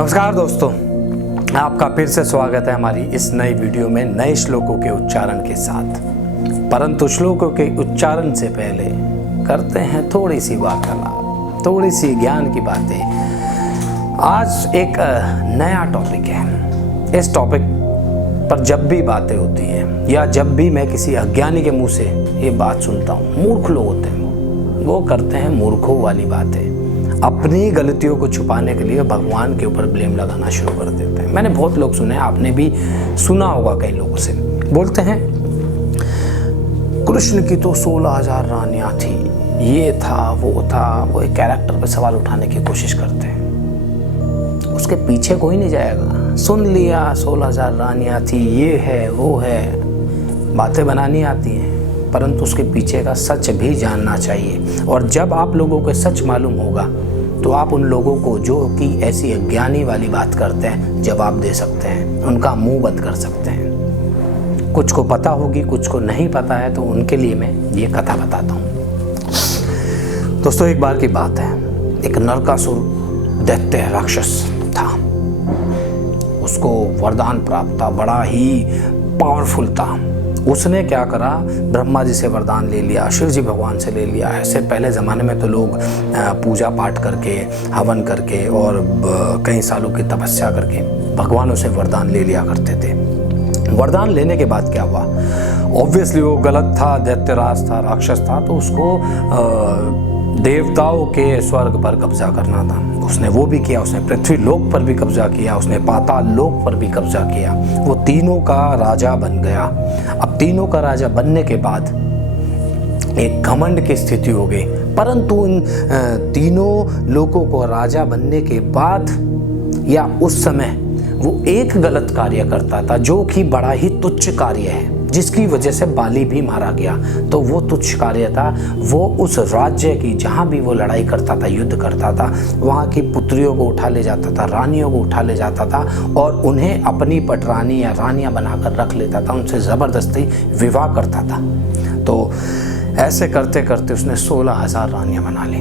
नमस्कार दोस्तों, आपका फिर से स्वागत है हमारी इस नई वीडियो में नए श्लोकों के उच्चारण के साथ। परंतु श्लोकों के उच्चारण से पहले करते हैं थोड़ी सी वार्तालाप, थोड़ी सी ज्ञान की बातें। आज एक नया टॉपिक है। इस टॉपिक पर जब भी बातें होती हैं या जब भी मैं किसी अज्ञानी के मुंह से ये बात सुनता हूँ, मूर्ख लोग होते हैं, वो करते हैं मूर्खों वाली बातें। अपनी गलतियों को छुपाने के लिए भगवान के ऊपर ब्लेम लगाना शुरू कर देते हैं। मैंने बहुत लोग सुने, आपने भी सुना होगा कई लोगों से। बोलते हैं कृष्ण की तो 16,000 रानियाँ थी, ये था वो एक कैरेक्टर पर सवाल उठाने की कोशिश करते हैं। उसके पीछे कोई नहीं जाएगा। सुन लिया 16,000 रानियाँ थी, ये है वो है, बातें बनानी आती हैं, परंतु उसके पीछे का सच भी जानना चाहिए। और जब आप लोगों को सच मालूम होगा तो आप उन लोगों को जो कि ऐसी अज्ञानी वाली बात करते हैं जवाब दे सकते हैं, उनका मुंह बंद कर सकते हैं। कुछ को पता होगी, कुछ को नहीं पता है, तो उनके लिए मैं ये कथा बताता हूँ। दोस्तों, एक बार की बात है, एक नरकासुर दैत्य राक्षस था। उसको वरदान प्राप्त था, बड़ा ही पावरफुल था। उसने क्या करा, ब्रह्मा जी से वरदान ले लिया, शिव जी भगवान से ले लिया। ऐसे पहले ज़माने में तो लोग पूजा पाठ करके, हवन करके और कई सालों की तपस्या करके भगवानों से वरदान ले लिया करते थे। वरदान लेने के बाद क्या हुआ, ऑब्वियसली वो गलत था, दैत्यराज था, राक्षस था, तो उसको देवताओं के स्वर्ग पर कब्जा करना था। उसने वो भी किया, उसने पृथ्वी लोक पर भी कब्जा किया, उसने पाताल लोक पर भी कब्जा किया। वो तीनों का राजा बन गया। अब तीनों का राजा बनने के बाद एक घमंड की स्थिति हो गई। परंतु इन तीनों लोगों को राजा बनने के बाद या उस समय वो एक गलत कार्य करता था जो कि बड़ा ही तुच्छ कार्य है, जिसकी वजह से बाली भी मारा गया। तो वो तुच्छ कार्य था, वो उस राज्य की जहाँ भी वो लड़ाई करता था, युद्ध करता था, वहाँ की पुत्रियों को उठा ले जाता था, रानियों को उठा ले जाता था और उन्हें अपनी पटरानी या रानियाँ बनाकर रख लेता था, उनसे ज़बरदस्ती विवाह करता था। तो ऐसे करते करते उसने 16,000 रानियाँ बना ली।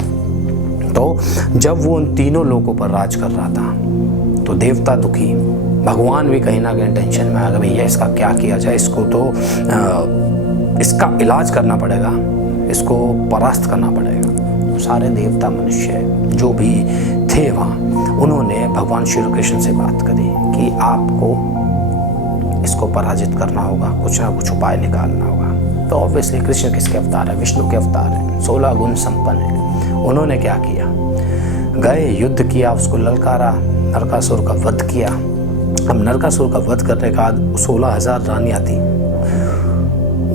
तो जब वो उन तीनों लोगों पर राज कर रहा था तो देवता दुखी, भगवान भी कहीं ना कहीं टेंशन में आ गए, भैया इसका क्या किया जाए, इसको तो इसका इलाज करना पड़ेगा, इसको परास्त करना पड़ेगा। तो सारे देवता मनुष्य जो भी थे वहाँ, उन्होंने भगवान श्री कृष्ण से बात करी कि आपको इसको पराजित करना होगा, कुछ ना कुछ उपाय निकालना होगा। तो ऑब्वियसली कृष्ण किसके अवतार है, विष्णु के अवतार है, 16 गुण संपन्न है। उन्होंने क्या किया, गए, युद्ध किया, उसको ललकारा, नरकासुर का वध किया। अब नरकासुर का वध करने के बाद 16,000 रानियाँ थी।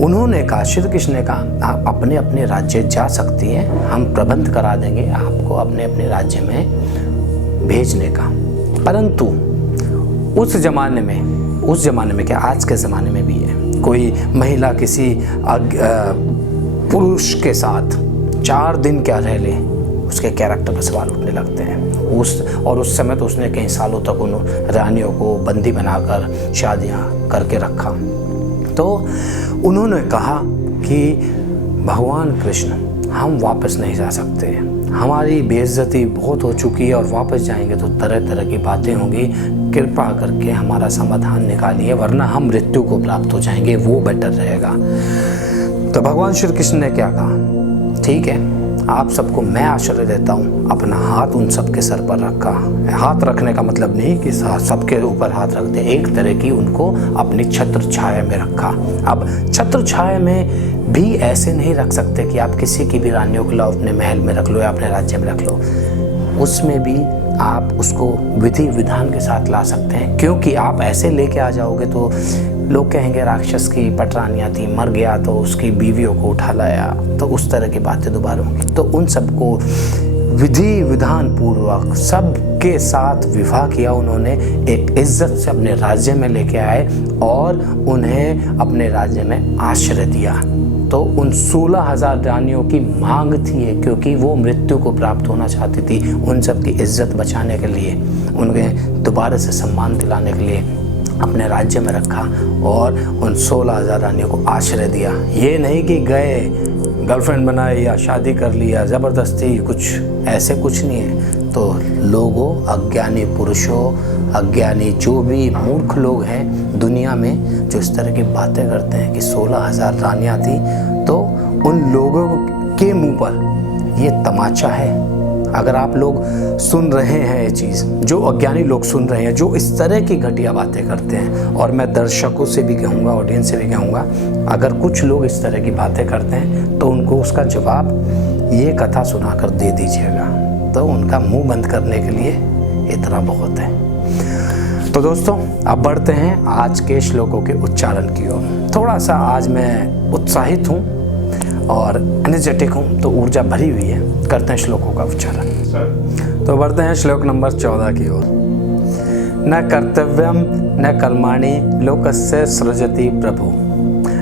उन्होंने कहा, श्री कृष्ण ने कहा, आप अपने अपने राज्य जा सकती हैं, हम प्रबंध करा देंगे आपको अपने अपने राज्य में भेजने का। परंतु उस जमाने में क्या, आज के ज़माने में भी है, कोई महिला किसी पुरुष के साथ 4 दिन क्या रह ले, उसके कैरेक्टर पर सवाल उठने लगते हैं। उस समय तो उसने कई सालों तक उन रानियों को बंदी बनाकर शादियां करके रखा। तो उन्होंने कहा कि भगवान कृष्ण, हम वापस नहीं जा सकते, हमारी बेइज्जती बहुत हो चुकी है और वापस जाएंगे तो तरह तरह की बातें होंगी, कृपा करके हमारा समाधान निकालिए, वरना हम मृत्यु को प्राप्त हो जाएंगे, वो बेटर रहेगा। तो भगवान श्री कृष्ण ने क्या कहा, ठीक है, आप सबको मैं आश्रय देता हूँ। अपना हाथ उन सबके सर पर रखा। हाथ रखने का मतलब नहीं कि सबके ऊपर हाथ रख दे, एक तरह की उनको अपनी छत्र छाया में रखा। अब छत्र छाया में भी ऐसे नहीं रख सकते कि आप किसी की भी रानियों को लाओ, अपने महल में रख लो या अपने राज्य में रख लो। उसमें भी आप उसको विधि विधान के साथ ला सकते हैं, क्योंकि आप ऐसे लेके आ जाओगे तो लोग कहेंगे राक्षस की पटरानियाँ थी, मर गया तो उसकी बीवियों को उठा लाया, तो उस तरह की बातें दोबारा होंगी। तो उन सबको विधि विधान पूर्वक सबके साथ विवाह किया उन्होंने, एक इज्जत से अपने राज्य में लेके आए और उन्हें अपने राज्य में आश्रय दिया। तो उन 16,000 रानियों की मांग थी, क्योंकि वो मृत्यु को प्राप्त होना चाहती थी। उन सब की इज्जत बचाने के लिए, उन्हें दोबारा से सम्मान दिलाने के लिए अपने राज्य में रखा और उन 16,000 रानियों को आश्रय दिया। ये नहीं कि गए गर्लफ्रेंड बनाई या शादी कर लिया ज़बरदस्ती, कुछ ऐसे कुछ नहीं है। तो लोगों, अज्ञानी पुरुषों, अज्ञानी जो भी मूर्ख लोग हैं दुनिया में जो इस तरह की बातें करते हैं कि 16,000 रानियाँ थी, तो उन लोगों के मुंह पर ये तमाचा है। अगर आप लोग सुन रहे हैं ये चीज़, जो अज्ञानी लोग सुन रहे हैं, जो इस तरह की घटिया बातें करते हैं, और मैं दर्शकों से भी कहूँगा, ऑडियंस से भी कहूँगा, अगर कुछ लोग इस तरह की बातें करते हैं तो उनको उसका जवाब ये कथा सुनाकर दे दीजिएगा, तो उनका मुंह बंद करने के लिए इतना बहुत है। तो दोस्तों, अब बढ़ते हैं आज के श्लोकों के उच्चारण की ओर। थोड़ा सा आज मैं उत्साहित हूँ और एनर्जेटिक हूँ, तो ऊर्जा भरी हुई है। करते हैं श्लोकों का उच्चारण। तो बढ़ते हैं श्लोक नंबर 14 की ओर। न कर्तव्यम न कर्माणि लोकस्य सृजति प्रभु,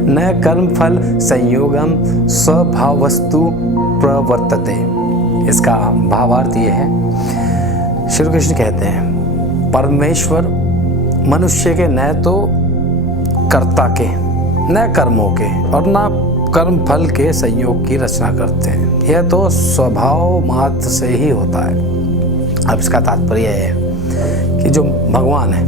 न कर्म फल संयोगम स्वभावस्तु प्रवर्तते। इसका भावार्थ ये है, श्री कृष्ण कहते हैं परमेश्वर मनुष्य के न तो कर्ता के, न कर्मों के, और न कर्म फल के संयोग की रचना करते हैं। यह तो स्वभाव मात्र से ही होता है। अब इसका तात्पर्य है कि जो भगवान है,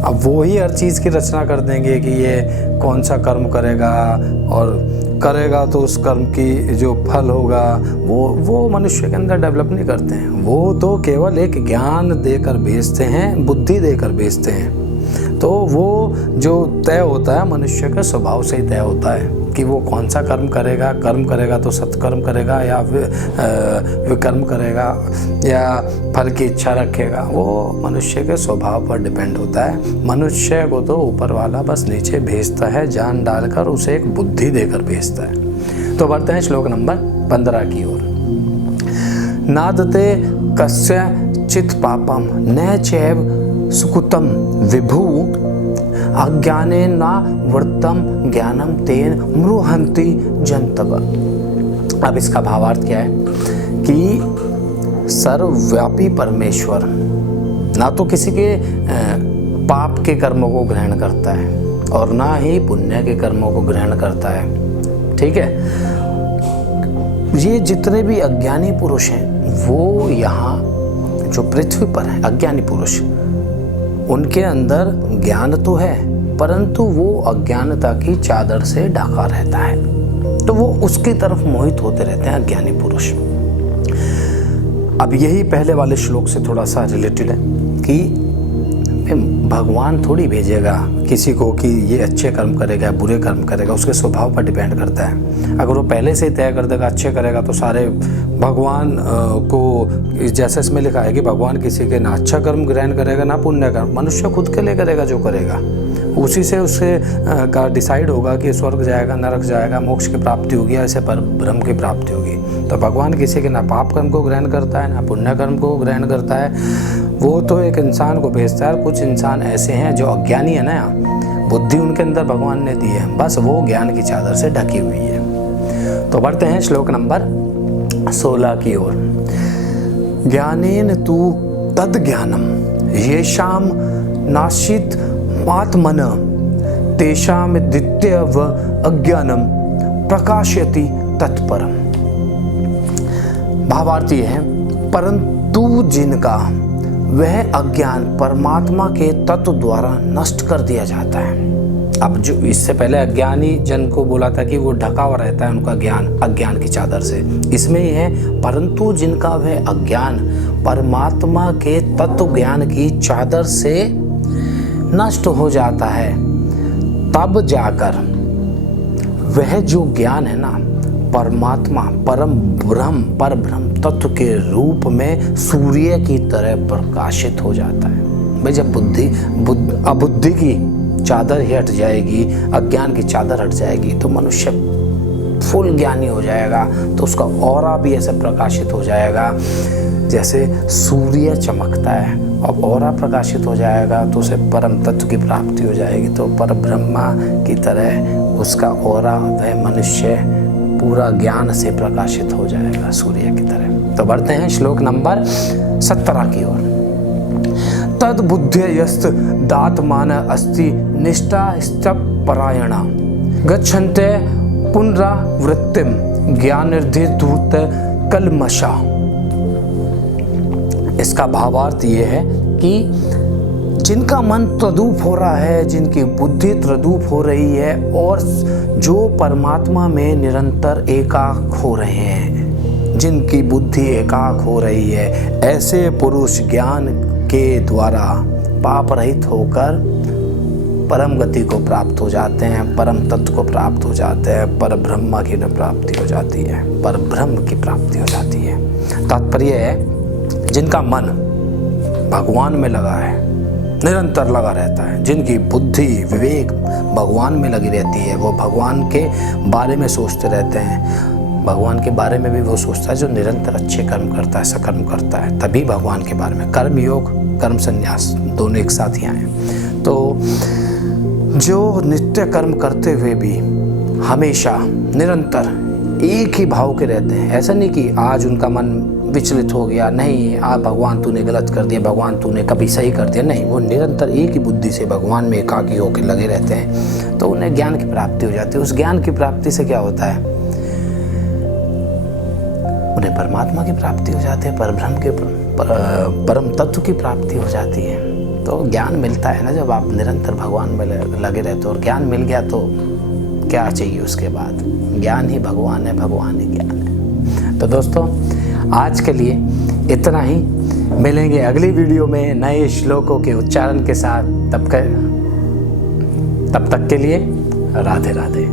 अब वो ही हर चीज़ की रचना कर देंगे कि ये कौन सा कर्म करेगा, और करेगा तो उस कर्म की जो फल होगा वो मनुष्य के अंदर डेवलप नहीं करते हैं। वो तो केवल एक ज्ञान देकर भेजते हैं, बुद्धि देकर भेजते हैं। तो वो जो तय होता है मनुष्य के स्वभाव से ही तय होता है कि वो कौन सा कर्म करेगा तो सत्कर्म करेगा या विकर्म करेगा या फल की इच्छा रखेगा। वो मनुष्य के स्वभाव पर डिपेंड होता है। मनुष्य को तो ऊपर वाला बस नीचे भेजता है, जान डालकर उसे एक बुद्धि देकर भेजता है। तो बढ़ते हैं श्लोक नंबर 15 की ओर। नादते कस्यचित् पापम न चैव सुकृतं विभु, अज्ञानेन न वृत्तं ज्ञानम तेन मृहन्ति जन्तव। अब इसका भावार्थ क्या है कि सर्वव्यापी परमेश्वर ना तो किसी के पाप के कर्मों को ग्रहण करता है और ना ही पुण्य के कर्मों को ग्रहण करता है। ठीक है, ये जितने भी अज्ञानी पुरुष हैं वो यहाँ जो पृथ्वी पर है अज्ञानी पुरुष, उनके अंदर ज्ञान तो है परंतु वो अज्ञानता की चादर से ढका रहता है, तो वो उसकी तरफ मोहित होते रहते हैं अज्ञानी पुरुष। अब यही पहले वाले श्लोक से थोड़ा सा रिलेटेड है कि भगवान थोड़ी भेजेगा किसी को कि ये अच्छे कर्म करेगा बुरे कर्म करेगा, उसके स्वभाव पर डिपेंड करता है। अगर वो पहले से ही तय कर देगा अच्छे करेगा तो सारे भगवान को, जैसे इसमें लिखा है कि भगवान किसी के ना अच्छा कर्म ग्रहण करेगा ना पुण्य कर्म, मनुष्य खुद के लिए करेगा जो करेगा, उसी से उससे का डिसाइड होगा कि स्वर्ग जाएगा, नरक जाएगा, मोक्ष की प्राप्ति होगी, ऐसे पर ब्रह्म की प्राप्ति होगी। तो भगवान किसी के ना पाप कर्म को ग्रहण करता है ना पुण्य कर्म को ग्रहण करता है, वो तो एक इंसान को भेजता है। कुछ इंसान ऐसे हैं जो अज्ञानी है ना, बुद्धि उनके अंदर भगवान ने दी है, बस वो ज्ञान की चादर से ढकी हुई है। तो बढ़ते हैं श्लोक नंबर 16 की ओर। ज्ञानेन तु तद ज्ञानम येषाम नाशित आत्मन तेषाम द्वितीय व अज्ञानम प्रकाशयति तत्परम। भावार्थ ये है, परंतु जिनका वह अज्ञान परमात्मा के तत्व द्वारा नष्ट कर दिया जाता है। अब जो इससे पहले अज्ञानी जन को बोला था कि वो ढका हुआ रहता है उनका ज्ञान अज्ञान की चादर से, इसमें यह है परंतु जिनका वह अज्ञान परमात्मा के तत्व ज्ञान की चादर से नष्ट हो जाता है, तब जाकर वह जो ज्ञान है ना परमात्मा पर ब्रह्म तत्व के रूप में सूर्य की तरह प्रकाशित हो जाता है। भाई जब अबुद्धि की चादर ही हट जाएगी, अज्ञान की चादर हट जाएगी, तो मनुष्य फुल ज्ञानी हो जाएगा, तो उसका ऑरा भी ऐसे प्रकाशित हो जाएगा जैसे सूर्य चमकता है। अब ऑरा प्रकाशित हो जाएगा तो उसे परम तत्व की प्राप्ति हो जाएगी, तो पर ब्रह्मा की तरह उसका ऑरा वह मनुष्य पूरा ज्ञान से प्रकाशित हो जाएगा सूर्य की तरह। तो बढ़ते हैं श्लोक नंबर 17 की ओर। तद बुद्ध्ययस्त यदात्मान अस्ति निष्ठा परायणा गच्छन्ते पुनरावृत्तिम ज्ञाननिर्धूत कल्मषा। इसका भावार्थ ये है कि जिनका मन तद्रूप हो रहा है, जिनकी बुद्धि तद्रूप हो रही है और जो परमात्मा में निरंतर एकाक हो रहे हैं, जिनकी बुद्धि एकाक हो रही है, ऐसे पुरुष ज्ञान के द्वारा पाप रहित होकर परम गति को प्राप्त हो जाते हैं, परम तत्व को प्राप्त हो जाते हैं, पर ब्रह्म की प्राप्ति हो जाती है, पर ब्रह्म की प्राप्ति हो जाती है। तात्पर्य है जिनका मन भगवान में लगा है, निरंतर लगा रहता है, जिनकी बुद्धि विवेक भगवान में लगी रहती है, वो भगवान के बारे में सोचते रहते हैं। भगवान के बारे में भी वो सोचता है जो निरंतर अच्छे कर्म करता है, सकर्म करता है, तभी भगवान के बारे में। कर्म योग, कर्म संन्यास दोनों एक साथ ही आए। तो जो नित्य कर्म करते हुए भी हमेशा निरंतर एक ही भाव के रहते हैं, ऐसा नहीं कि आज उनका मन विचलित हो गया, नहीं आज भगवान तूने गलत कर दिया, भगवान तूने कभी सही कर दिया, नहीं, वो निरंतर एक ही बुद्धि से भगवान में एकाकी होकर लगे रहते हैं, तो उन्हें ज्ञान की प्राप्ति हो जाती है। उस ज्ञान की प्राप्ति से क्या होता है, उन्हें परमात्मा की प्राप्ति हो जाती है, परब्रह्म के परम तत्व की प्राप्ति हो जाती है। तो ज्ञान मिलता है ना जब आप निरंतर भगवान में लगे रहते हो, और ज्ञान मिल गया तो क्या चाहिए उसके बाद, ज्ञान ही भगवान है, भगवान ही ज्ञान है। तो दोस्तों आज के लिए इतना ही, मिलेंगे अगली वीडियो में नए श्लोकों के उच्चारण के साथ। तब तक के लिए राधे राधे।